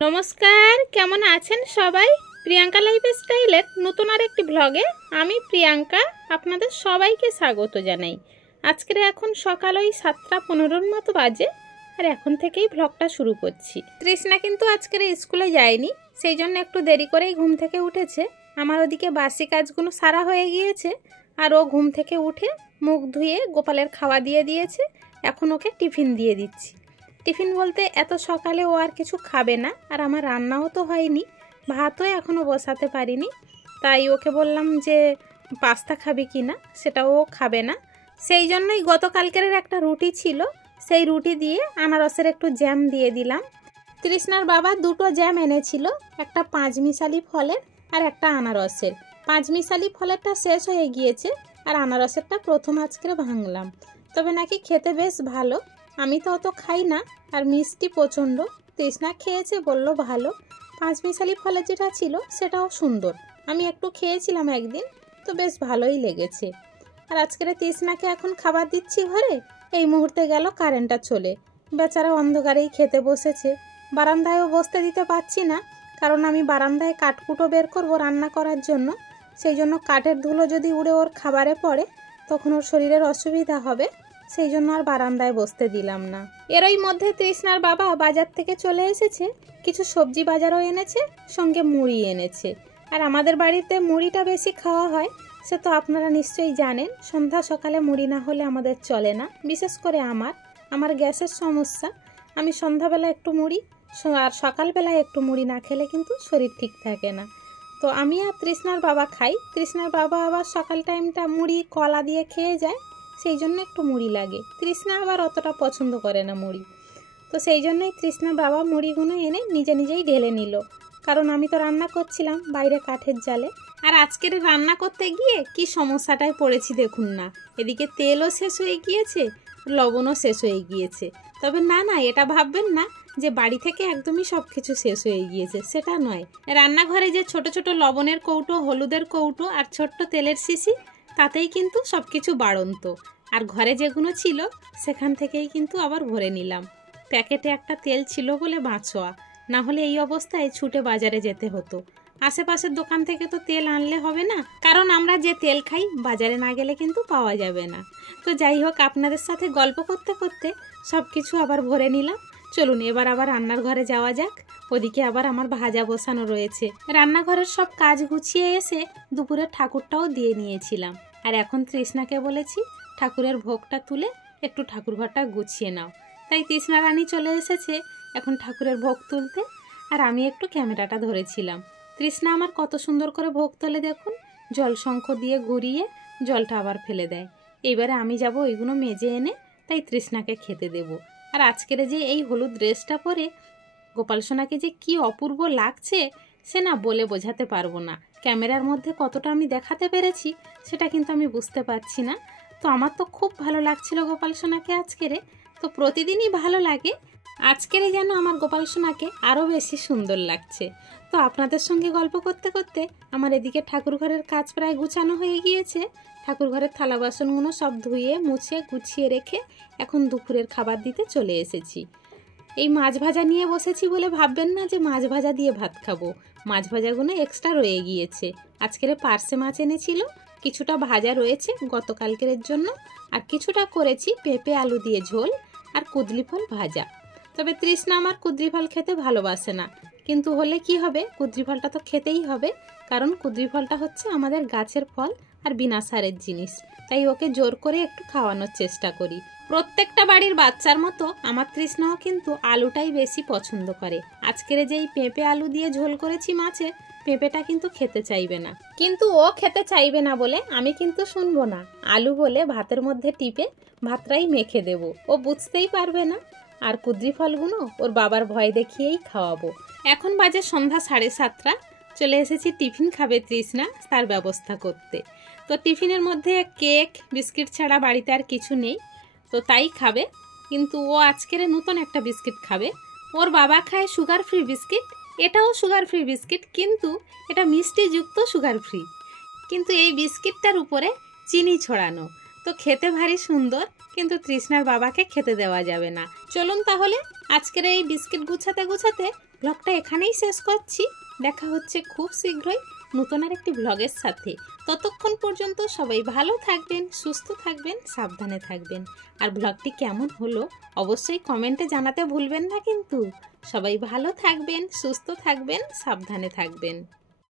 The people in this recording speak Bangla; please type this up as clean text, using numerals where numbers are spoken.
নমস্কার, কেমন আছেন সবাই? প্রিয়াঙ্কা লাইফস্টাইলের নতুন আরেকটি ব্লগে আমি প্রিয়াঙ্কা আপনাদের সবাইকে স্বাগত জানাই। আজকের এখন সকাল ওই 7:15 মতো বাজে, আর এখন থেকেই ব্লগটা শুরু করছি। তৃষ্ণা কিন্তু আজকের স্কুলে যায়নি, সেই জন্য একটু দেরি করেই ঘুম থেকে উঠেছে। আমার ওদিকে বাসি কাজগুলো সারা হয়ে গিয়েছে, আর ও ঘুম থেকে উঠে মুখ ধুয়ে গোপালের খাওয়া দিয়ে দিয়েছে। এখন ওকে টিফিন দিয়ে দিচ্ছি। টিফিন বলতে এত সকালে ও আর কিছু খাবে না, আর আমার রান্নাও তো হয়নি, ভাতও এখনও বসাতে পারিনি। তাই ওকে বললাম যে পাস্তা খাবি কি না, সেটাও ও খাবে না। সেই জন্যই গতকালকের একটা রুটি ছিল, সেই রুটি দিয়ে আনারসের একটু জ্যাম দিয়ে দিলাম। তৃষ্ণার বাবা দুটো জ্যাম এনেছিল, একটা 5 মিশালি ফলের আর একটা আনারসের। 5 মিশালি ফলেরটা শেষ হয়ে গিয়েছে, আর আনারসেরটা প্রথম আজকে ভাঙলাম। তবে নাকি খেতে বেশ ভালো। আমি তো অত খাই না, আর মিষ্টি প্রচণ্ড। তৃষ্ণা খেয়েছে, বলল ভালো। 5 মিশালি ফলের যেটা ছিল সেটাও সুন্দর। আমি একটু খেয়েছিলাম একদিন, তো বেশ ভালোই লেগেছে। আর আজকের তৃষ্ণাকে এখন খাবার দিচ্ছি ঘরে। এই মুহূর্তে গেল কারেন্টটা চলে, বেচারা অন্ধকারেই খেতে বসেছে। বারান্দায়ও বসতে দিতে পারছি না, কারণ আমি বারান্দায় কাঠকুটো বের করবো রান্না করার জন্য। সেই জন্য কাঠের ধুলো যদি উড়ে ওর খাবারে পড়ে, তখন ওর শরীরের অসুবিধা হবে। সেই জন্য আর বারান্দায় বসতে দিলাম না। এরই মধ্যে তৃষ্ণার বাবা বাজার থেকে চলে এসেছে, কিছু সবজি বাজারও এনেছে, সঙ্গে মুড়ি এনেছে। আর আমাদের বাড়িতে মুড়িটা বেশি খাওয়া হয়, সে তো আপনারা নিশ্চয়ই জানেন। সন্ধ্যা সকালে মুড়ি না হলে আমাদের চলে না, বিশেষ করে আমার গ্যাসের সমস্যা। আমি সন্ধ্যাবেলা একটু মুড়ি আর সকালবেলায় একটু মুড়ি না খেলে কিন্তু শরীর ঠিক থাকে না। তো আমি আর তৃষ্ণার বাবা খাই। তৃষ্ণার বাবা আবার সকাল টাইমটা মুড়ি কলা দিয়ে খেয়ে যায়, সেই জন্য একটু মুড়ি লাগে। তৃষ্ণা আবার অতটা পছন্দ করে না মুড়ি। তো সেই জন্যই তৃষ্ণার বাবা মুড়িগুলো এনে নিজে নিজেই ঢেলে নিল, কারণ আমি তো রান্না করছিলাম বাইরে কাঠের জালে। আর আজকের রান্না করতে গিয়ে কি সমস্যাটায় পড়েছি দেখুন না। এদিকে তেলও শেষ হয়ে গিয়েছে, লবণও শেষ হয়ে গিয়েছে। তবে না, এটা ভাববেন না যে বাড়ি থেকে একদমই সব কিছু শেষ হয়ে গিয়েছে, সেটা নয়। রান্নাঘরে যে ছোট ছোট লবণের কৌটো, হলুদের কৌটো আর ছোট্ট তেলের শিশি, তাতেই কিন্তু সব কিছু বাড়ন্ত। আর ঘরে যেগুলো ছিল সেখান থেকেই কিন্তু আবার ভরে নিলাম। প্যাকেটে একটা তেল ছিল বলে বাঁচোয়া, না হলে এই অবস্থায় ছুটে বাজারে যেতে হতো। আশেপাশের দোকান থেকে তো তেল আনলে হবে না, কারণ আমরা যে তেল খাই বাজারে না গেলে কিন্তু পাওয়া যাবে না। তো যাই হোক, আপনাদের সাথে গল্প করতে করতে সব কিছু আবার ভরে নিলাম। চলুন এবার আবার রান্নার ঘরে যাওয়া যাক। ওদিকে আবার আমার ভাজা বসানো রয়েছে। রান্নাঘরের সব কাজ গুছিয়ে এসে দুপুরের ঠাকুরটাও দিয়ে নিয়েছিলাম। আর এখন তৃষ্ণাকে বলেছি ঠাকুরের ভোগটা তুলে একটু ঠাকুরঘরটা গুছিয়ে নাও। তাই তৃষ্ণা রানী চলে এসেছে এখন ঠাকুরের ভোগ তুলতে, আর আমি একটু ক্যামেরাটা ধরেছিলাম। তৃষ্ণা আমার কত সুন্দর করে ভোগ তোলে দেখুন, জল শঙ্খ দিয়ে ঘুরিয়ে জলটা আবার ফেলে দেয়। এইবারে আমি যাব ওইগুলো মেজে এনে তাই তৃষ্ণাকে খেতে দেব। আর আজকের যে এই হলুদ ড্রেসটা পরে গোপাল সোনাকে যে কি অপূর্ব লাগছে, সে না বলে বোঝাতে পারবো না। ক্যামেরার মধ্যে কতটা আমি দেখাতে পেরেছি সেটা কিন্তু আমি বুঝতে পারছি না। তো আমার তো খুব ভালো লাগছিল গোপাল সোনাকে আজকেরে। তো প্রতিদিনই ভালো লাগে, আজকেরে যেন আমার গোপাল সোনাকে আরও বেশি সুন্দর লাগছে। তো আপনাদের সঙ্গে গল্প করতে করতে আমার এদিকে ঠাকুর ঘরের কাজ প্রায় গুছানো হয়ে গিয়েছে। ঠাকুর ঘরের থালা বাসনগুলো সব ধুয়ে মুছে গুছিয়ে রেখে এখন দুপুরের খাবার দিতে চলে এসেছি। এই মাছ ভাজা নিয়ে বসেছি বলে ভাববেন না যে মাছ ভাজা দিয়ে ভাত খাবো। মাছ ভাজাগুলো এক্সট্রা রয়ে গিয়েছে। আজকের পার্সে মাছ এনেছিল, কিছুটা ভাজা রয়েছে গতকালকের জন্য, আর কিছুটা করেছি পেঁপে আলু দিয়ে ঝোল আর কুদলি ফল ভাজা। তবে তৃষ্ণা আমার কুদরি ফল খেতে ভালোবাসে না, কিন্তু হলে কি হবে, কুদরি ফলটা তো খেতেই হবে, কারণ কুদরি ফলটা হচ্ছে আমাদের গাছের ফল আর বিনা সারের জিনিস। তাই ওকে জোর করে একটু খাওয়ানোর চেষ্টা করি। প্রত্যেকটা বাড়ির বাচ্চার মতো আমার তৃষ্ণাও কিন্তু আলুটাই বেশি পছন্দ করে। আজকের যেই পেঁপে আলু দিয়ে ঝোল করেছি মাছে, পেঁপেটা কিন্তু খেতে চাইবে না। কিন্তু ও খেতে চাইবে না বলে আমি কিন্তু শুনবো না। আলু বলে ভাতের মধ্যে টিপে ভাতটাই মেখে দেব, ও বুঝতেই পারবে না। আর কুদরি ফলগুলো ওর বাবার ভয় দেখিয়েই খাওয়াবো। এখন বাজে সন্ধ্যা 7:30। চলে এসেছি টিফিন খাবে তৃষ্ণা, তার ব্যবস্থা করতে। তো টিফিনের মধ্যে কেক বিস্কিট ছাড়া বাড়িতে আর কিছু নেই, তো তাই খাবে। কিন্তু ও আজকের নতুন একটা বিস্কিট খাবে। ওর বাবা খায় সুগার ফ্রি বিস্কিট, এটাও সুগার ফ্রি বিস্কিট, কিন্তু এটা মিষ্টিযুক্ত সুগার ফ্রি। কিন্তু এই বিস্কিটটার উপরে চিনি ছড়ানো, তো খেতে ভারী সুন্দর, কিন্তু তৃষ্ণার বাবাকে খেতে দেওয়া যাবে না। চলুন তাহলে আজকের এই বিস্কিট গুছাতে গুছাতে ব্লগটা এখানেই শেষ করছি। দেখা হচ্ছে খুব শীঘ্রই নতুন আর একটি ব্লগের সাথে। ততক্ষণ পর্যন্ত সবাই ভালো থাকবেন, সুস্থ থাকবেন, সাবধানে থাকবেন। আর ব্লগটি কেমন হলো অবশ্যই কমেন্টে জানাতে ভুলবেন না কিন্তু। সবাই ভালো থাকবেন, সুস্থ থাকবেন, সাবধানে থাকবেন।